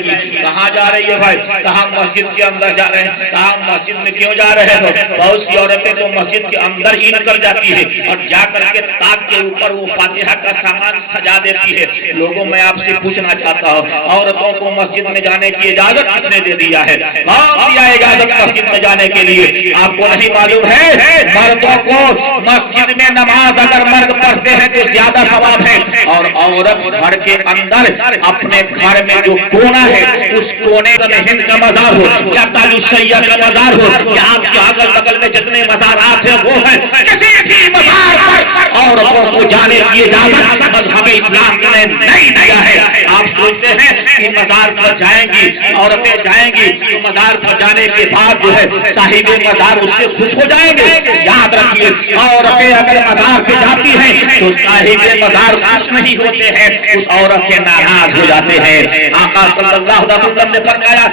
جائے گی. کہاں جا رہی ہے بھائی؟ کہاں مسجد کے اندر جا رہے ہیں. کہاں مسجد میں کیوں جا رہے ہو؟ بہت سی عورتیں تو مسجد کے اندر ہی نکل جاتی ہے اور جا کر کے تاک کے اوپر وہ فاتحہ کا سامان سجا دیتی ہے. لوگوں میں آپ سے پوچھنا چاہتا ہوں عورتوں کو مسجد میں جانے کی اجازت کس نے دے دیا ہے؟ کون دیا اجازت مسجد میں جانے کے لیے؟ آپ کو نہیں معلوم ہے مردوں کو مسجد میں نماز اگر مرد پڑھتے ہیں تو زیادہ ثواب ہے اور عورت گھر کے اندر اپنے گھر میں جو کونا ہے اس کونے میں ہند کا مزار ہو یا تاج سید کا مزار ہو یا آپ کے اگل بغل میں جتنے مزارات ہیں وہ ہیں کسی بھی مزار پر عورتوں کو جانے کی اجازت مذہب اسلام نے نہیں دیا ہے. آپ سوچتے ہیں کہ مزار پر جائیں گی عورتیں جائیں گی تو مزار پر جانے کے بعد جو ہے صاحب مزار اس سے خوش ہو جائیں گے؟ یاد رکھیے عورتیں اگر مزار پہ جاتی ہیں تو صاحب مزار خوش نہیں ہوتے ہیں, اس عورت سے ناراض ہو جاتے ہیں. آقا صلی اللہ علیہ وسلم نے فرمایا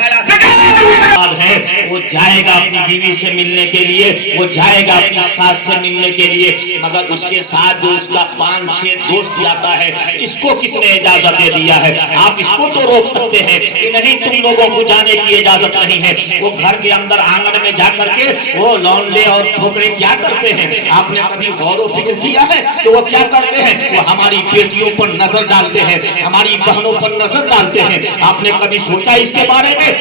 ہے وہ جائے گا اپنی بیوی سے ملنے کے لیے, وہ جائے گا اپنی ساس سے ملنے کے لیے, مگر اس کے ساتھ جو اس کا 5-6 دوست جاتا ہے اس کو کس نے اجازت دے دیا ہے؟ آپ اس کو تو روک سکتے ہیں کہ نہیں تم لوگوں کو جانے کی اجازت نہیں ہے. وہ گھر کے اندر آنگن میں جا کر کے وہ لونڈے اور چھوکرے کیا کرتے ہیں؟ آپ نے کبھی غور و فکر کیا ہے تو وہ کیا کرتے ہیں؟ وہ ہماری بیٹیوں پر نظر ڈالتے ہیں, ہماری بہنوں پر نظر ڈالتے ہیں. آپ نے کبھی سوچا اس کے بارے میں؟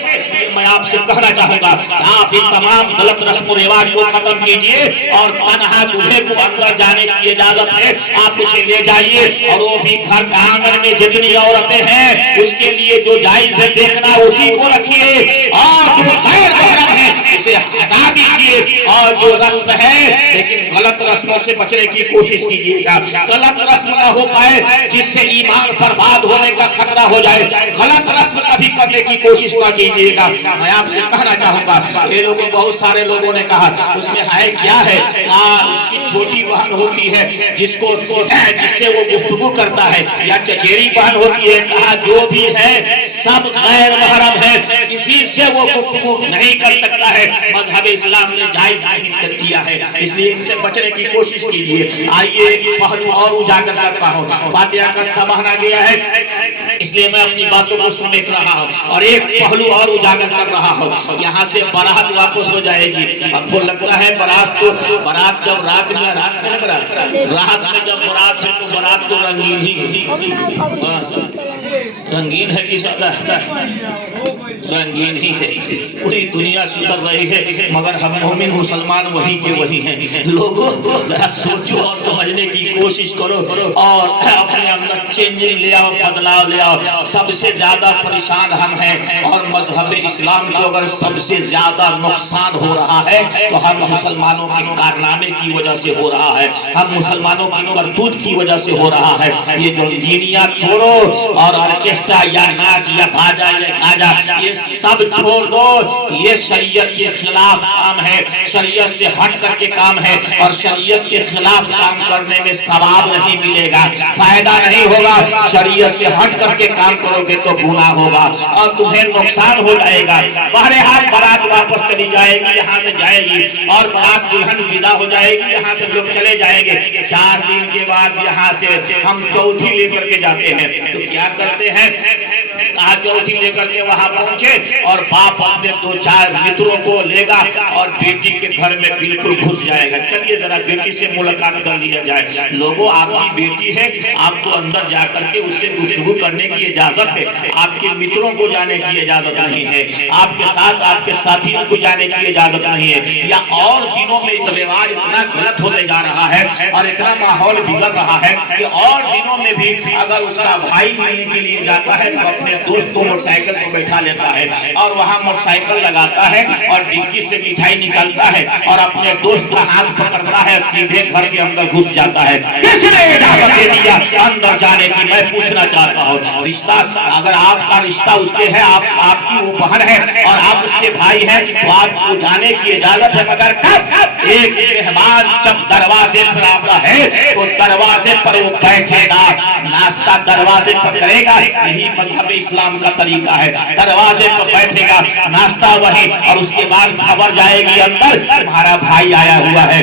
میں آپ سے کہنا چاہوں گا آپ ان تمام غلط رسم و رواج کو ختم کیجئے اور تنہا دلہے کو اندر جانے کی اجازت ہے آپ اسے لے جائیے اور وہ بھی گھر کا آنگن میں جتنی عورتیں ہیں اس کے لیے جو جائز ہے دیکھنا اسی کو رکھیے اور جو غیر محرم ہے اسے ہٹا دیجئے اور جو رسم ہے لیکن غلط رسموں سے بچنے کی کوشش کیجئے گا. غلط رسم نہ ہو پائے جس سے ایمان برباد ہونے کا خطرہ ہو جائے. غلط رسم کبھی کرنے کی کوشش نہ کیجئے گا. میں آپ سے کہنا چاہوں گا یہ لوگوں بہت سارے لوگوں نے کہا اس میں ہے کیا ہے؟ اس کی چھوٹی بہن ہوتی ہے جس سے وہ گفتگو کرتا ہے یا چچیری بہن ہوتی ہے. کہا جو بھی ہے سب غیر محرم ہے, کسی سے وہ گفتگو نہیں کر سکتا ہے. مذہب اسلام نے جائز نہیں کیا ہے, اس لیے ان سے بچنے کی کوشش کیجیے. آئیے ایک پہلو اور اجاگر کرتا ہوں. فاتحہ کا سبق آ گیا ہے اس لیے میں اپنی باتوں کو سمیٹ رہا ہوں اور ایک پہلو اور اجاگر کر رہا ہوں. یہاں سے بارات واپس ہو جائے گی. اب کو لگتا ہے بارات جب رات میں جب بارات ہے تو بارات تو رنگین ہی رنگین ہے کہ سادہ رنگین ہی ہے. پوری دنیا سدھر رہی ہے مگر ہم مومن مسلمان وہی کے وہی ہیں. لوگوں ذرا سوچو اور سمجھنے کی کوشش کرو اور اپنے اندر چینجنگ لے آؤ, بدلاؤ لے آؤ. سب سے زیادہ پریشان ہم ہیں اور مذہب اسلام کو اگر سب سے زیادہ نقصان ہو رہا ہے تو ہم مسلمانوں کے کارنامے کی وجہ سے ہو رہا ہے, ہم مسلمانوں کی کرتوت کی وجہ سے ہو رہا ہے. یہ جو دینیاں چھوڑو اور آرکیسٹرا یا ناچ یا باجا یا گاجا یہ سب چھوڑ دو. یہ شریعت کے خلاف کام ہے, شریعت سے ہٹ کر کے کام ہے اور شریعت کے خلاف کام کرنے میں ثواب نہیں ملے گا, فائدہ نہیں ہوگا. شریعت سے ہٹ کر کے کام کرو گے تو گناہ ہوگا اور تمہیں نقصان ہو جائے گا. بہرحال بارات واپس چلی جائے گی, یہاں سے جائے گی اور بارات دلہن ودا ہو جائے گی, یہاں سے لوگ چلے جائیں گے. 4 دن کے بعد یہاں سے ہم چوتھی لے کر کے جاتے ہیں تو کیا کرتے ہیں؟ کہا چوتھی لے کر کے وہاں پہنچے اور باپ اپنے 2-4 متروں کو لے گا اور بیٹی کے گھر میں بالکل گھس جائے گا. چلیے ذرا بیٹی سے ملاقات کر لیا جائے. لوگوں آپ کی بیٹی ہے, آپ کو اندر جا کر کے اس سے گفتگو کرنے کی اجازت ہے, آپ کے متروں کو جانے کی اجازت نہیں ہے, آپ کے ساتھ آپ کے ساتھیوں کو جانے کی اجازت نہیں ہے. یا اور دنوں میں رواج اتنا غلط ہوتے جا رہا ہے اور اتنا ماحول بگڑ رہا ہے کہ اور دنوں میں بھی اگر اس کا بھائی ملنے کے لیے جاتا ہے تو اپنے دوست کو موٹر سائیکل پر بیٹھا لیتا ہے اور وہاں موٹر سائیکل لگاتا ہے اور ڈگی سے مٹھائی نکالتا ہے اور اپنے دوست کا ہاتھ پکڑتا ہے, سیدھے گھر کے اندر گھس جاتا ہے. کس نے اجازت دے دیا اندر جانے کی؟ میں پوچھنا چاہتا ہوں. رشتہ اگر آپ کا رشتہ اس سے ہے, آپ کی وہ بہن ہے اور آپ اس کے بھائی ہیں تو آپ کو جانے کی اجازت ہے, مگر کب ایک مہمان جب دروازے پر آتا ہے تو دروازے پر وہ بیٹھے گا, ناشتہ دروازے پر کرے گا. یہی مذہب اسلام کا طریقہ ہے. دروازے پر بیٹھے گا, ناشتہ وہی, اور اس کے بعد خبر جائے گی اندر تمہارا بھائی آیا ہوا ہے.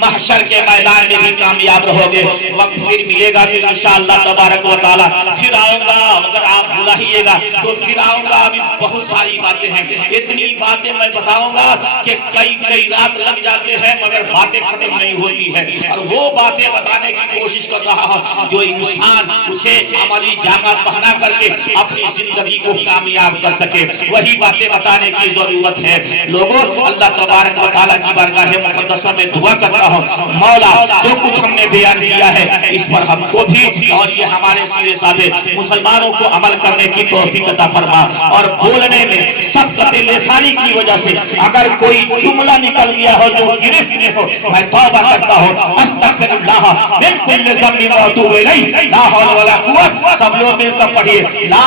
محشر کے میدان میں بھی کامیاب رہو گے۔ وقت پھر ملے گا تو انشاءاللہ تبارک و تعالی پھر آؤں گا، اگر آپ بلائیے گا تو پھر آؤں گا۔ ابھی بہت ساری باتیں ہیں، اتنی باتیں میں بتاؤں گا کہ کئی رات لگ جاتے ہیں مگر باتیں ختم نہیں ہوتی ہے، اور وہ باتیں بتانے کی کوشش کر رہا ہوں جو انسان اسے عملی جامہ پہنا کر کے اپنی زندگی کو کامیاب کر سکے، وہی باتیں بتانے کی ضرورت ہے۔ لوگوں، اللہ تبارک و تعالیٰ کی بارگاہ مقدسہ میں دعا کرتا ہوں، مولا جو کچھ ہم نے بیان کیا ہے اس پر ہم کو بھی اور یہ ہمارے سارے ثابت مسلمانوں کو عمل کرنے کی توفیق عطا فرما، اور بولنے میں سبقت لسانی کی وجہ سے اگر کوئی جملہ نکل گیا ہو جو گرفت میں ہو، میں توبہ کرتا ہوں، استغفر اللہ من کل ذنب و اتوب الیہ، لا حول ولا قوت۔ سب لوگ مل کر پڑھیے، لا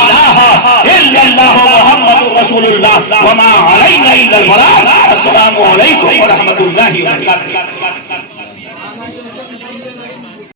الہ الا اللہ محمد رسول اللہ وما علینا الا البلاغ۔ السلام علیکم ورحمۃ اللہ وبرکاتہ۔